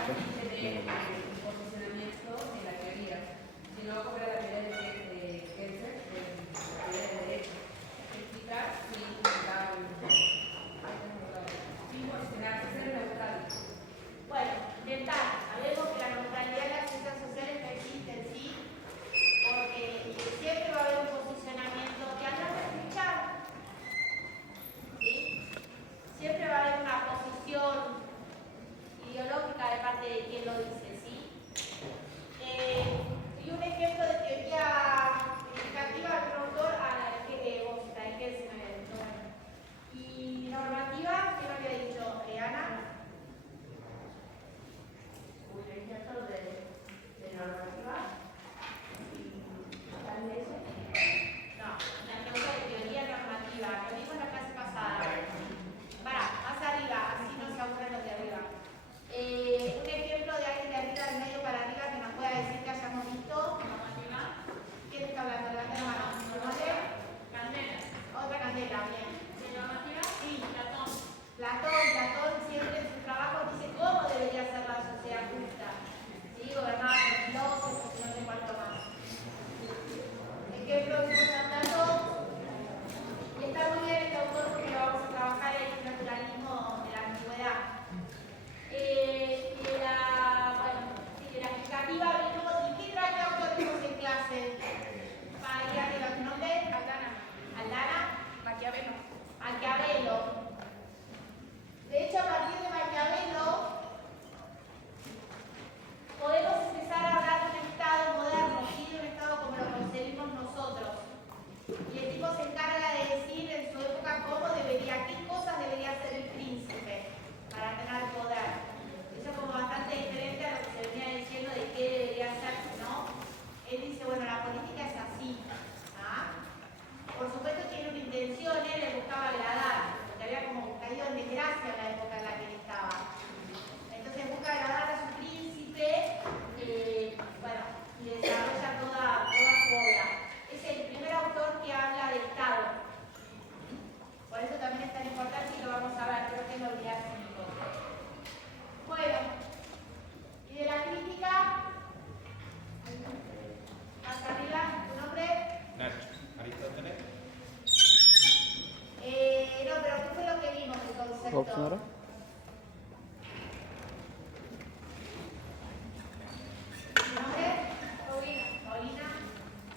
el posicionamiento de la teoría, sino como era la teoría de Kelsen, de la teoría de derecho. Explicar sin posicionarse, ser neutral. Bueno, intentar. Sabemos que la neutralidad de las ciencias sociales no existe en sí, porque siempre va a haber un posicionamiento que andás a escuchar. ¿Sí? Siempre va a haber una posición ideológica de parte de quien lo dice, ¿sí? Y un ejemplo de teoría explicativa del autor a la que vos, la que se me y normativa, ¿qué me había dicho? Ana. Un ejemplo de normativa. ¿Tal vez? No, un ejemplo de teoría normativa. Lo vimos en la clase pasada. Más arriba, así no se aburren los de arriba. Un ejemplo de alguien de arriba, del medio para arriba, que nos pueda decir que hayamos visto. ¿Quién está hablando? Levanta la mano. ¿Conoce? Candela. Otra Candela, bien. ¿De normativa? Sí. Platón siempre en su trabajo dice cómo debería ser la sociedad justa. ¿Sí? Gobernada por filósofos, no sé cuánto más. Ejemplo de Platón. Y está muy bien este autor porque lo vamos a trabajar en el naturalismo de la antigüedad. De la explicativa vimos, ¿y qué trae el autor vimos en clase? Para ir arriba, ¿tu nombre? Aldana. Maquiavelo. De hecho, a partir de Maquiavelo, podemos empezar a hablar de un Estado moderno, ¿sí? De un Estado como lo concebimos nosotros. Y el tipo se encarga de decir en su época qué cosas debería hacer el príncipe para tener poder. Eso es como bastante diferente a lo que se venía diciendo de qué debería hacer, ¿no? Él dice, bueno, la política es así. ¿Ah? Por supuesto tiene una intención, él le buscaba agradar, porque había como caído en desgracia en la época en la que él estaba. Entonces busca agradar a su príncipe, y desarrolla toda su obra. Es el primer autor que habla de Estado. Por eso también es tan importante y lo vamos a ver, creo que es la unidad 5. Bueno, y de la crítica, más arriba, ¿tu nombre? Nacho, Aristóteles. No, pero ¿qué fue lo que vimos el concepto? Opción. ¿Tu nombre? Paulina.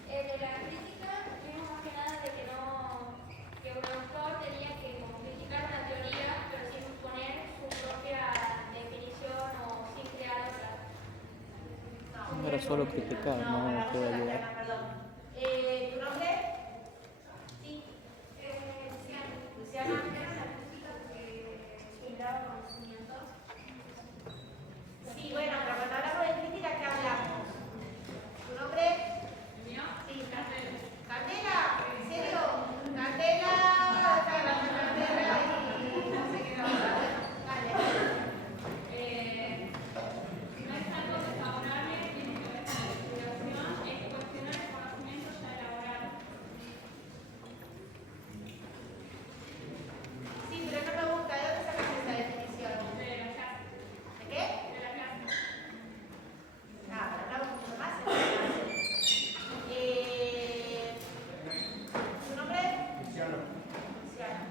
De la crítica, vimos más que nada de que un autor tenía que como criticar una teoría, pero sin poner su propia definición o sin crear otra. No era solo criticar, no puede ayudar. Perdón. ¿Tu nombre? Sí. Luciana. Sí, bueno, pero cuando hablamos de crítica, ¿qué hablamos? ¿Tu nombre? ¿Mío? Sí, Candela. ¿Candela? ¿En serio? Candela, está hablando Candela y no sé qué vamos a hacer. Dale. No es algo desfavorable, tiene que ver con la investigación, es cuestionar el conocimiento ya elaborado. Sí, pero no me gusta. ¿De dónde sacas esa definición? De la clase. ¿De qué? De la clase. Pero hablamos mucho más en la clase. ¿Tu nombre? Luciano. Luciano.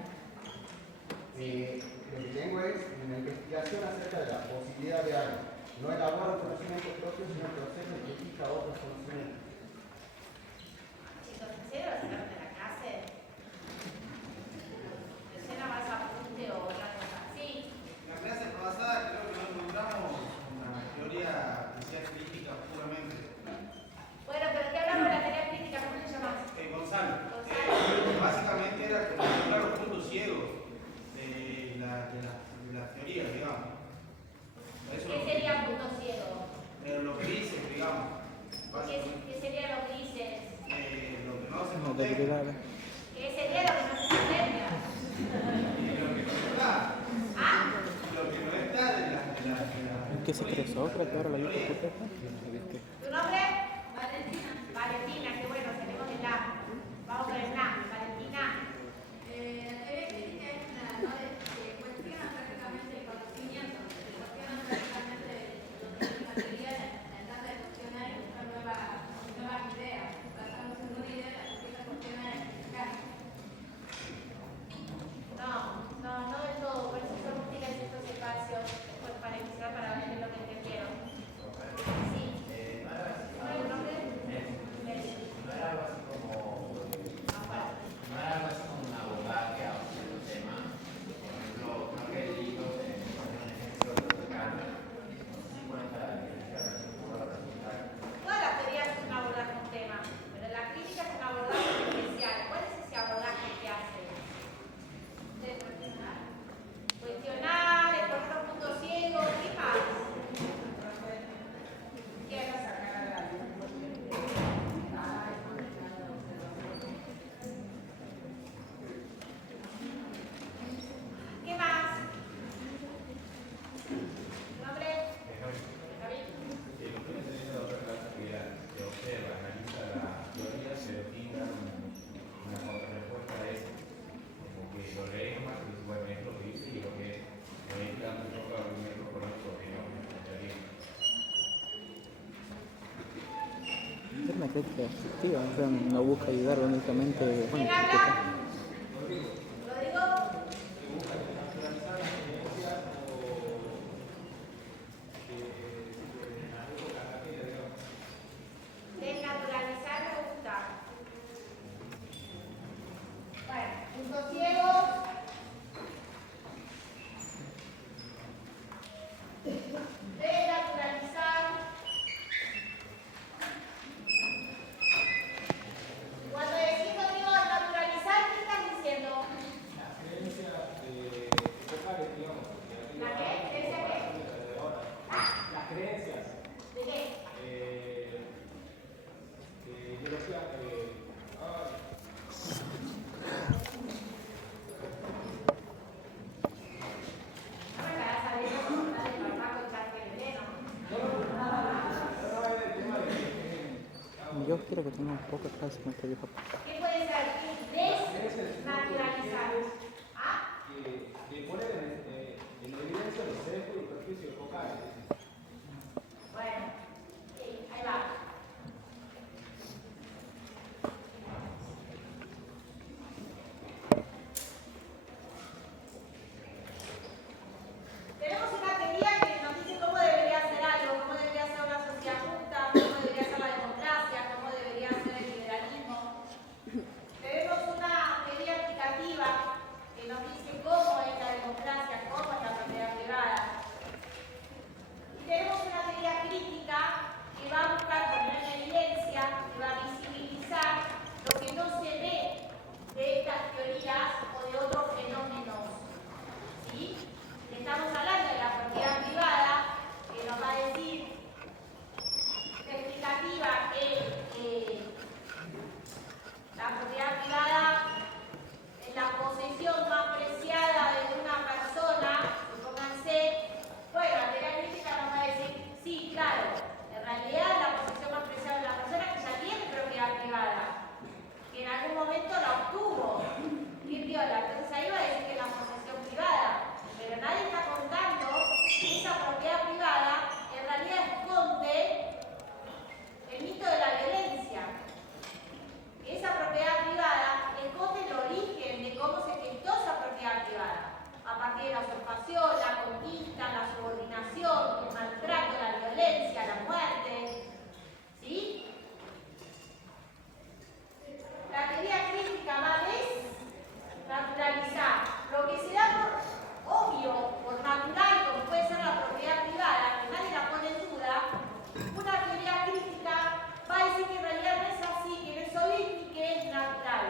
Lo que tengo es una investigación acerca de la posibilidad de algo. No elabora un conocimiento propio, sino el proceso que fija otros conocimientos. Chicos, ¿en serio lo sacaron de la clase? ¿Escena más apunte o otra cosa? Sí. La clase pasada creo que no encontramos una teoría que sea crítica puramente. Bueno, pero ¿qué hablamos de la teoría crítica? ¿Cómo se llama? Gonzalo. Gonzalo. Básicamente era como mostrar los puntos ciegos de la teoría, digamos. Eso ¿Qué sería punto ciego? lo que dice, digamos. ¿Qué sería lo que dices? Lo que no se No, contempla. debilidades. ¿Qué sería lo que no se contempla? Lo que no está. ¿Ah? Lo que no está de la ¿En qué se cree Sócrates ahora la vida completa? ¿Viste? ¿Tu nombre? Valentina. Valentina, qué bueno, salimos de la. Vamos con el la. Valentina. La teoría crítica es una, ¿no? Que cuestiona prácticamente el conocimiento, que cuestiona prácticamente una crítica destructiva, o sea, no busca ayudar únicamente, bueno, ¿Quién criticar. habla? ¿Rodrigo? Desnaturalizar me gusta. Bueno, puntos ciegos. Desnaturalizar. Cuando decimos digo naturalizar, ¿qué estás diciendo? La creencia locales, digamos. ¿La qué? ¿Creencia qué? Las creencias ¿De qué? ideología, No me cagas a ver con una de barbaco echarte el veneno. Yo quiero que tengamos poca clase en esta vieja. ¿Qué puede ser? Desnaturalizar. ¿Ah? que ponen en evidencia los sesgos y prejuicios focales. Bueno, sí, ahí va. Tenemos una teoría que nos dice cómo debería ser algo, cómo debería ser una sociedad justa, cómo debería ser la democracia, cómo debería ser el liberalismo. Tenemos una teoría explicativa que nos dice cómo es la democracia, cómo es la propiedad privada. Y tenemos una teoría crítica que va a buscar poner en evidencia, que va a visibilizar lo que no se ve de estas teorías o de otros fenómenos. ¿Sí? Estamos hablando de la propiedad privada, que nos va a decir explicativa que la propiedad privada es la posesión más preciada de una persona. Supónganse, bueno, la teoría crítica nos va a decir, sí, claro, en realidad la posesión más preciada de una persona que ya tiene propiedad privada, que en algún momento la obtuvo. ¿Qué viola? Entonces ahí va a decir que es la posesión privada. Pero nadie está contando que esa propiedad privada en realidad esconde el mito de la violencia. Que esa propiedad privada esconde el origen de cómo se gestó esa propiedad privada. A partir de la usurpación, la conquista, la subordinación, el maltrato, la violencia, la muerte. ¿Sí? La teoría crítica va a desnaturalizar lo que se da por obvio, por natural, como puede ser la propiedad privada, que nadie la pone en duda. Una teoría crítica va a decir que en realidad no es así, que no es obvio y que es natural.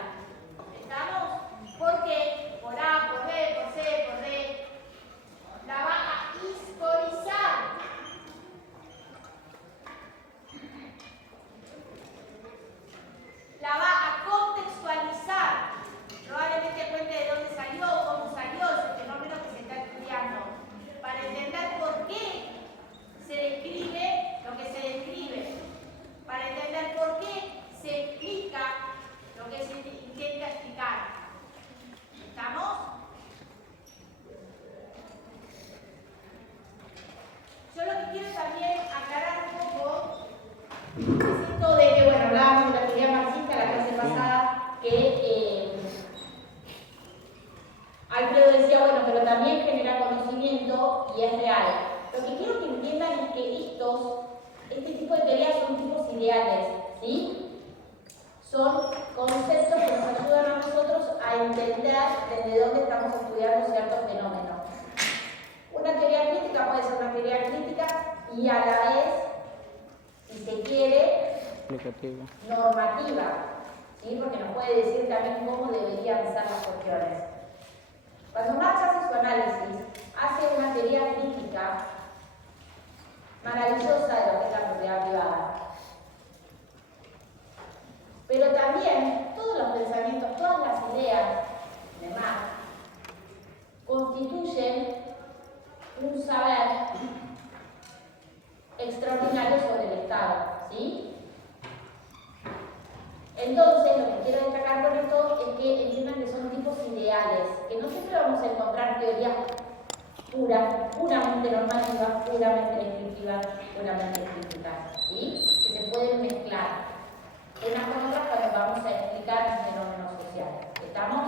¿Estamos? ¿Por qué? Por A, por B, por C, por D. La va a historizar. La va a contextualizar. Probablemente cuente de dónde salió, cómo salió ese fenómeno que se está estudiando, para entender por qué se describe lo que se describe, para entender por qué se explica lo que se intenta explicar. ¿Estamos? Yo lo que quiero también aclarar un poco es esto de que, bueno, hablábamos de la teoría marxista la clase pasada, que Alfredo decía, bueno, pero también genera conocimiento y es real. Lo que quiero que entiendan es que este tipo de teorías son tipos ideales, ¿sí? Son conceptos que nos ayudan a nosotros a entender desde dónde estamos estudiando ciertos fenómenos. Una teoría crítica puede ser una teoría crítica y a la vez, si se quiere, Explicativa. normativa, ¿sí? Porque nos puede decir también cómo deberían ser las cuestiones. Cuando Marx hace su análisis, hace una teoría crítica maravillosa de lo que es la propiedad privada. Pero también todos los pensamientos, todas las ideas de Marx constituyen un saber extraordinario sobre el Estado, ¿sí? Entonces, lo que quiero destacar con esto es que entiendan que son tipos ideales, que no siempre vamos a encontrar teorías puramente normativas, puramente descriptivas, puramente escritas, ¿sí? Que se pueden mezclar. unas con otras cuando vamos a explicar un fenómeno social. ¿Estamos?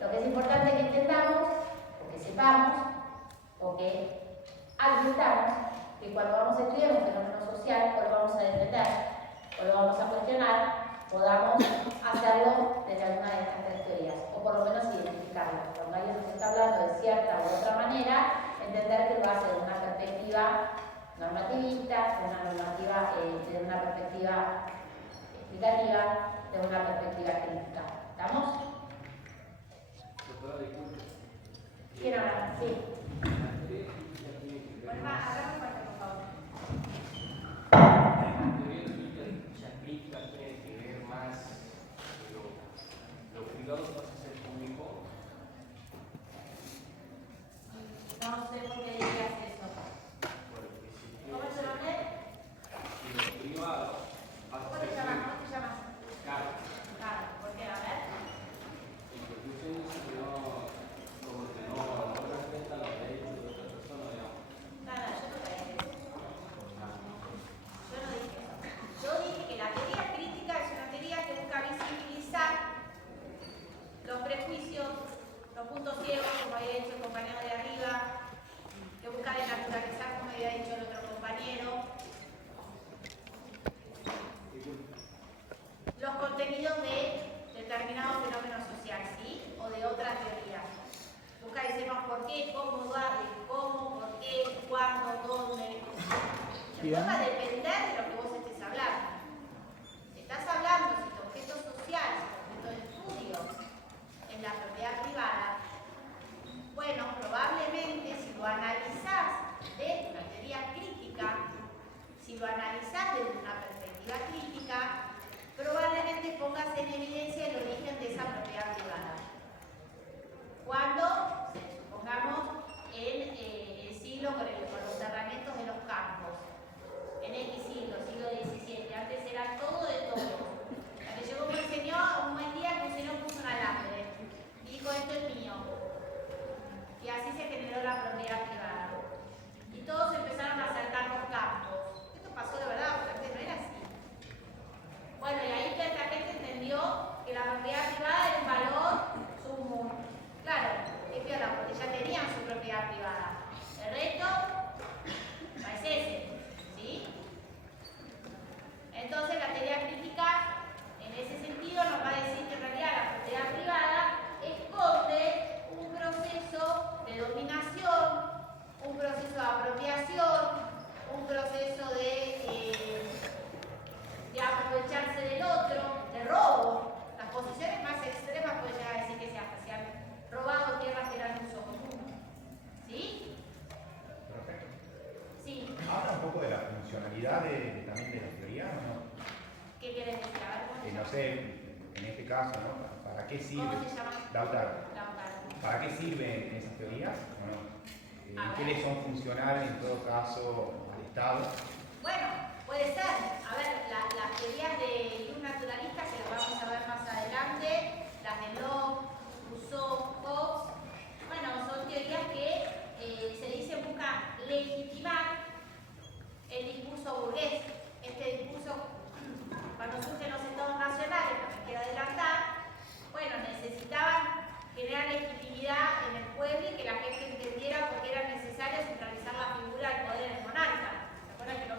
Lo que es importante que entendamos, o que sepamos, o que admitamos que cuando vamos a estudiar un fenómeno social, o lo vamos a defender, o lo vamos a cuestionar, podamos hacerlo desde alguna de estas tres teorías, o por lo menos identificarlo. Cuando alguien nos está hablando de cierta u otra manera, entender que lo hace de una perspectiva normativista, de una perspectiva explicativa, de una perspectiva crítica. ¿Estamos? Doctora, disculpe. ¿Quién habla? Sí. Bueno, hagamos parte, por favor. La teoría de la crítica tiene que ver más lo privado pasa a ser público. No sé por qué dirías eso. Porque si ¿Cómo es tu nombre? lo privado pasa ¿Cómo a te ser llamas? público. ¿Cómo te llamas? Claro. Claro, ¿por qué? A ver. Y porque usted dice que no, como que no respeta los derechos de otras personas, digamos. Nada, yo no te dije eso. Yo no dije eso. Yo dije que la teoría crítica es una teoría que busca visibilizar los prejuicios, los puntos ciegos, como había dicho el compañero de arriba, que busca desnaturalizar, como había dicho el otro compañero, los contenidos de determinado fenómeno social, ¿sí? O de otra teoría. Busca que sepas por qué, cómo, dónde, cómo, por qué, cuándo, dónde. Después va a depender de lo que vos estés hablando. Si estás hablando, si tu objeto social, si tu objeto de estudio es la propiedad privada, bueno, probablemente si lo analizás desde una teoría crítica, si lo analizás desde una perspectiva crítica, probablemente pongas en evidencia el origen de esa propiedad privada. Cuando, supongamos, en el siglo con los cerramientos de los campos, en X siglo, siglo XVII, antes era todo de todo. Hasta que llegó un buen día que un señor puso un alambre y dijo, esto es mío. Y así se generó la propiedad privada. Y todos empezaron a saltar los campos. Esto pasó de verdad, porque antes no era así. Bueno, y ahí esta gente entendió que la propiedad privada era un valor sumum. Claro, es piola, porque ya tenían su propiedad privada. El resto no es ese, ¿sí? Entonces la teoría crítica, en ese sentido, nos va a decir que en realidad la propiedad privada esconde un proceso de dominación, un proceso de apropiación, un proceso de aprovecharse del otro, de robo. Las posiciones más extremas pueden llegar a decir que se han robado tierras que eran de uso común. ¿Sí? Perfecto. Sí. Habla un poco de la funcionalidad también de la teoría, ¿no? ¿Qué quieres decir? A ver, ¿cómo te No llamas? sé, en este caso, ¿no? ¿Para qué sirve? ¿Cómo te llamas? Lautaro. Lautaro. ¿Para qué sirven esas teorías? Bueno, A ¿qué ver. le son funcionales en todo caso al Estado? Bueno, puede ser. A ver, las teorías de un naturalista, que las vamos a ver más adelante, las de Locke, Rousseau, Hobbes, bueno, son teorías que se dice buscan legitimar el discurso burgués. Este discurso, cuando surgen los estados nacionales, no me quiero adelantar, bueno, necesitaban generar legitimidad en el pueblo y que la gente entendiera por qué era necesario centralizar la figura del poder del monarca. ¿Se acuerdan que lo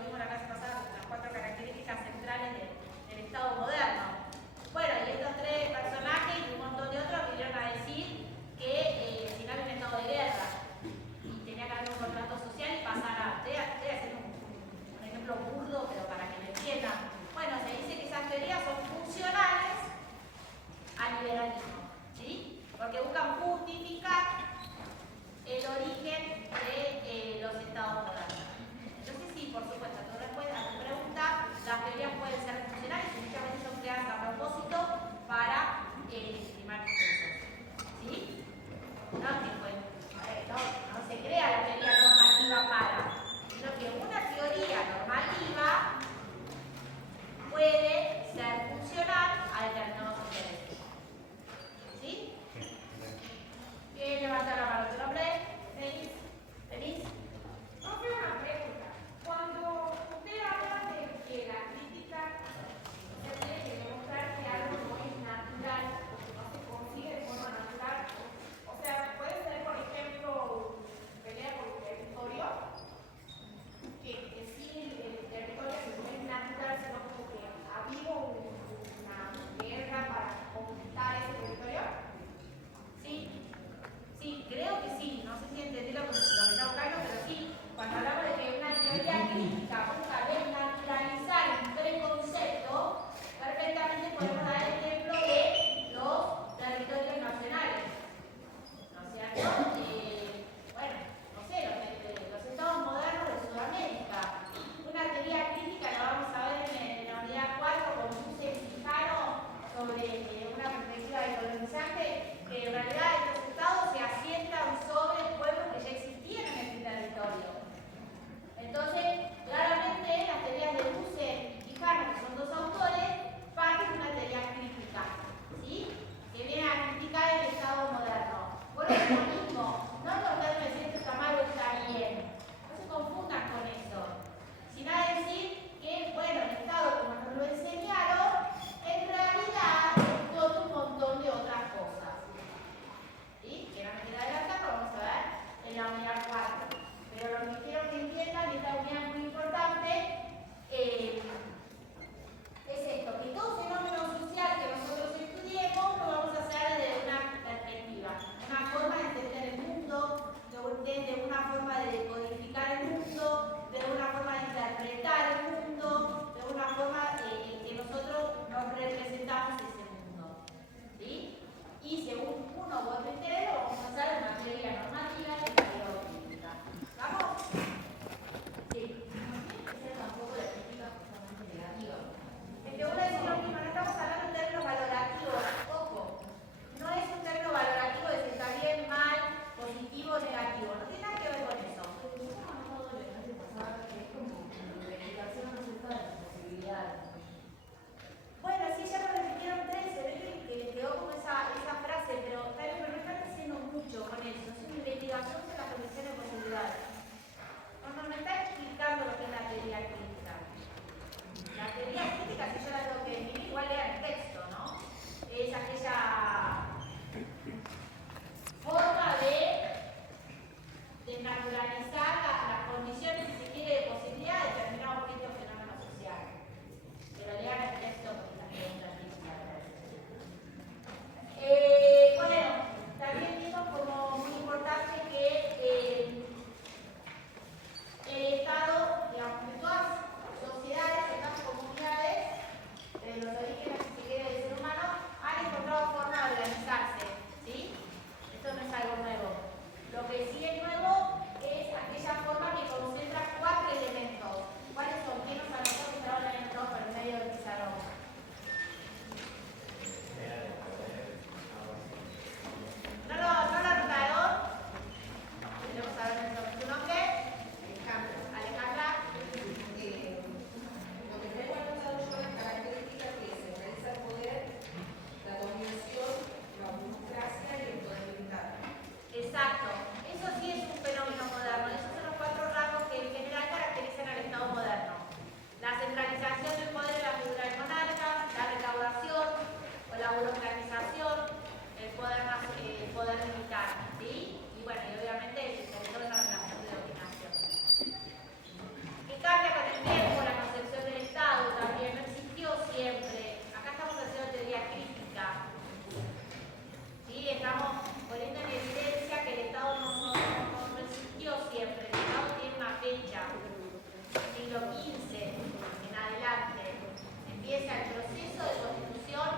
empieza el proceso de constitución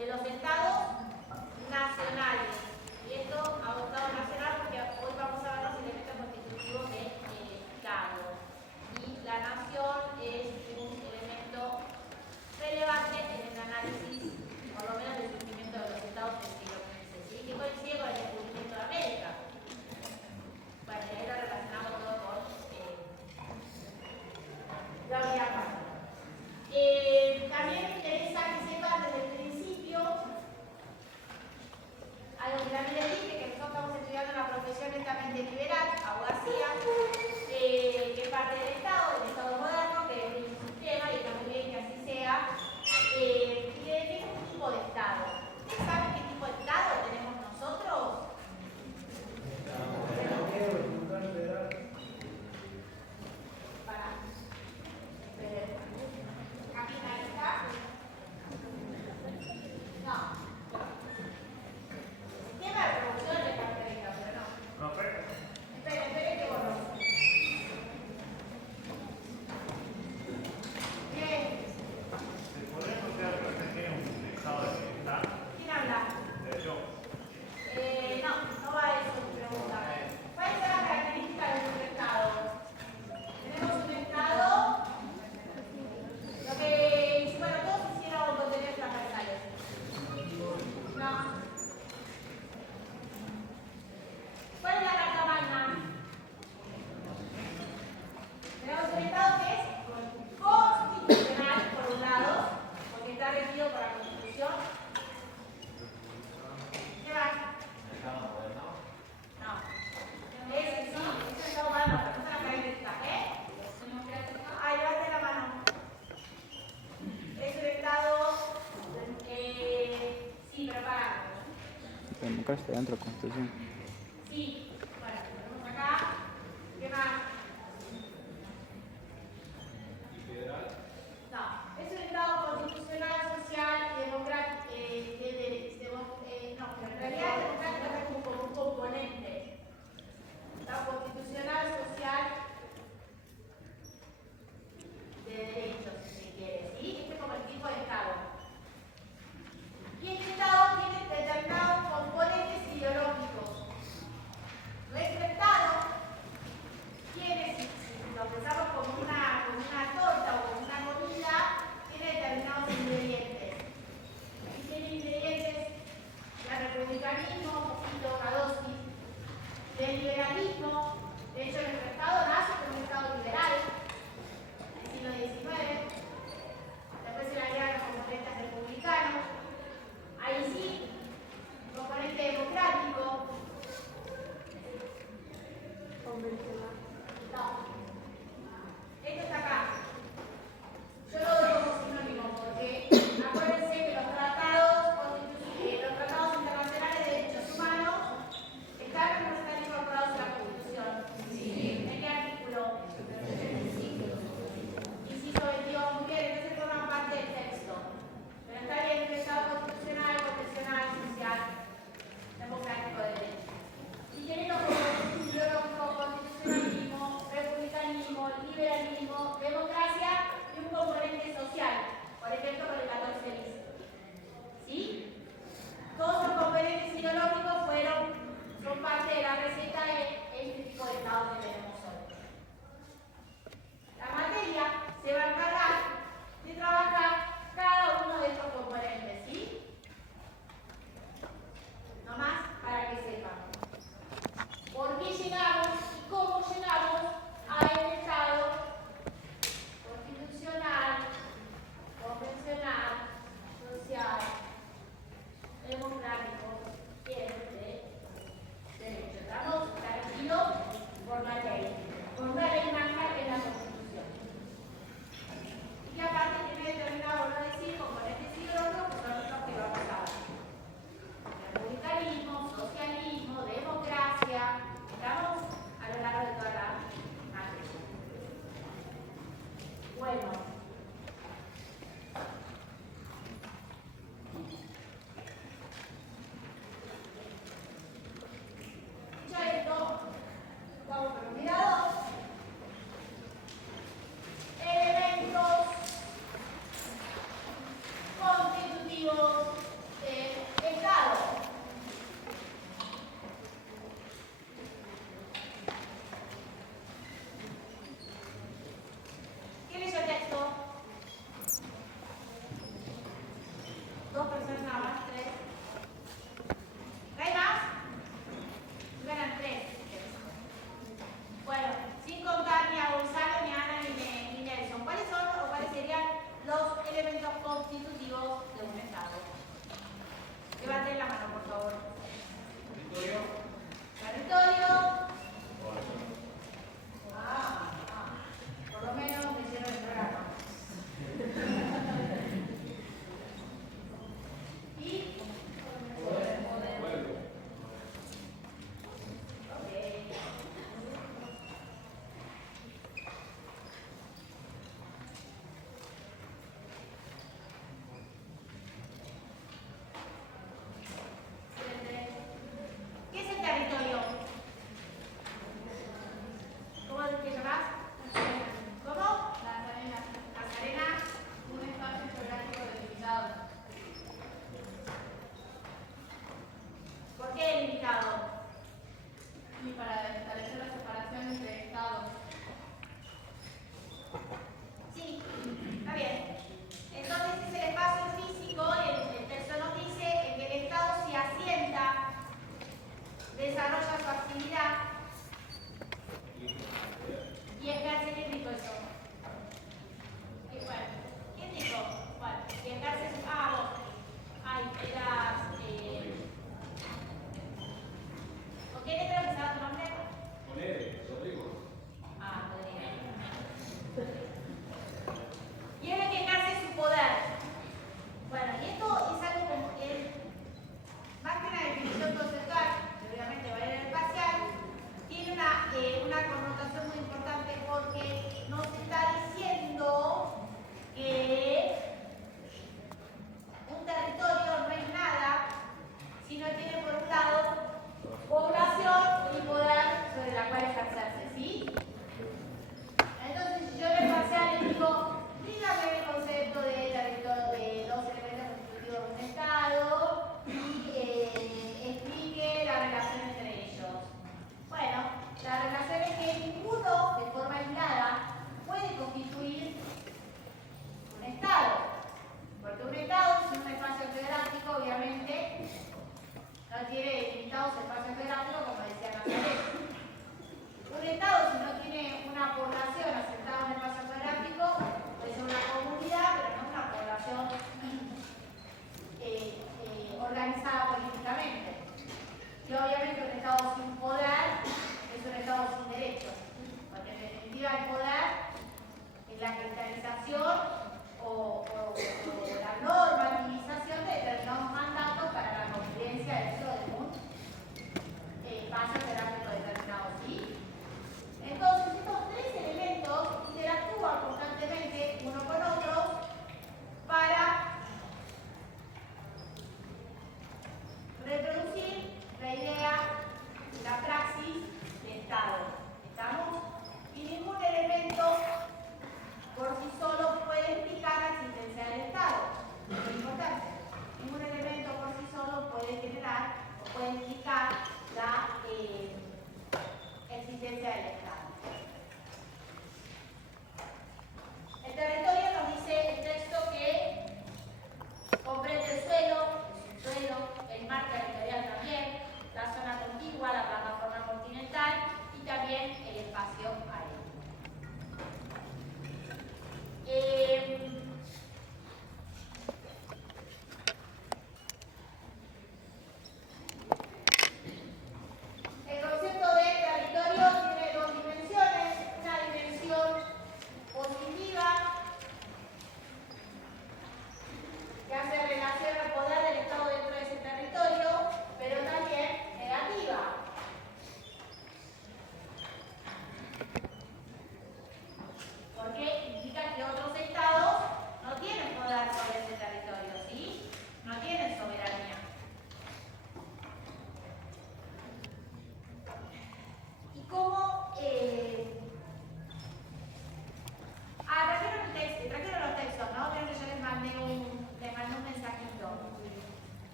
de los estados nacionales. Y esto a un estado nacional porque hoy vamos a ver los elementos constitutivos de estado. Y la nación es un elemento relevante en el análisis, por lo menos del surgimiento de los estados del siglo XV, ¿sí? Que coincide con el descubrimiento de América. Bueno, y ahí lo relacionamos todo con la unidad básica. También me interesa que sepan desde el principio algo que también les dije, que nosotros estamos estudiando una profesión netamente liberal, abogacía, que es parte del Estado moderno, que es un sistema y está muy bien que así sea, y que define un tipo de Estado. ¿Ustedes saben qué tipo de Estado tenemos nosotros? ¿Capitalista? No. Sistema de producción de capitalista, pero no. Esperen que borro. Bien. ¿Quién habla? No va a eso mi pregunta. ¿Cuáles son las características de nuestro Estado? Tenemos un Estado, lo que, bueno, todos hicieron contenidos transversales. No. ¿Cuál es la Carta Magna? Tenemos un Estado que es constitucional, por un lado, porque está regido por la Constitución. ¿Qué más? No. Ese sí, es un Estado moderno, pero no son las características, ¿eh? Ay, levante la mano. Es un Estado, sí, pero para. La democracia está dentro de la Constitución. Sí, bueno, lo tenemos acá. ¿Qué más? No, es un Estado constitucional, social, democrático, no, pero en realidad democrático está como un componente. Estado constitucional, social, de derechos, si se quiere, ¿sí? Este es como el tipo de Estado. Y este Estado tiene determinados componentes ideológicos. Nuestro Estado tiene, si lo pensamos como una torta o como una comida, tiene determinados ingredientes. Y tiene ingredientes del republicanismo, un poquito a dosis, del liberalismo. De hecho, nuestro Estado nace como un Estado liberal en el siglo XIX. Después se le agregan los componentes republicanos. Ahí sí, componente democrático. Convencional. No. Esto está acá. Yo lo doy como sinónimo porque acuérdense que los tratados internacionales de derechos humanos están incorporados a la Constitución. Sí. ¿En qué artículo? Inciso 22, muy bien, entonces forman parte del texto. Pero está bien que el Estado constitucional, confesional, social, democrático de derecho. Y tiene los componentes ideológicos, constitucionalismo, republicanismo, liberalismo, democracia y un componente social, por ejemplo con el 14 bis. ¿Sí? Todos los componentes ideológicos son parte de la receta de este tipo de Estado que tenemos hoy. La materia se va a encargar de trabajar cada uno de estos componentes, ¿sí? No más para que sepan. ¿Por qué llegamos y cómo llegamos a este Estado constitucional, convencional, social, democrático, que es de derecho? Estamos regidos por la ley marca que es la Constitución. Y que aparte tiene determinado, no decir, componentes ideológicos que son los que vamos a ver. Republicanismo, socialismo, democracia, estamos a lo largo de toda la materia. Bueno. Dicho esto, vamos con unidad 2. Elementos constitutivos de un Estado. Levanten la mano, por favor. Territorio. Territorio. Por lo menos me hicieron el programa. Y poder. ¿Qué es el territorio?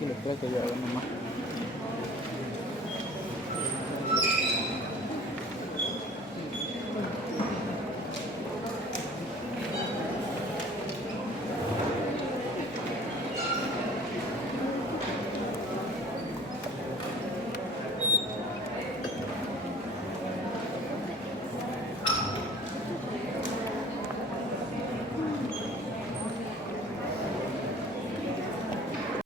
tranquilo, espera que voy a ver nomás.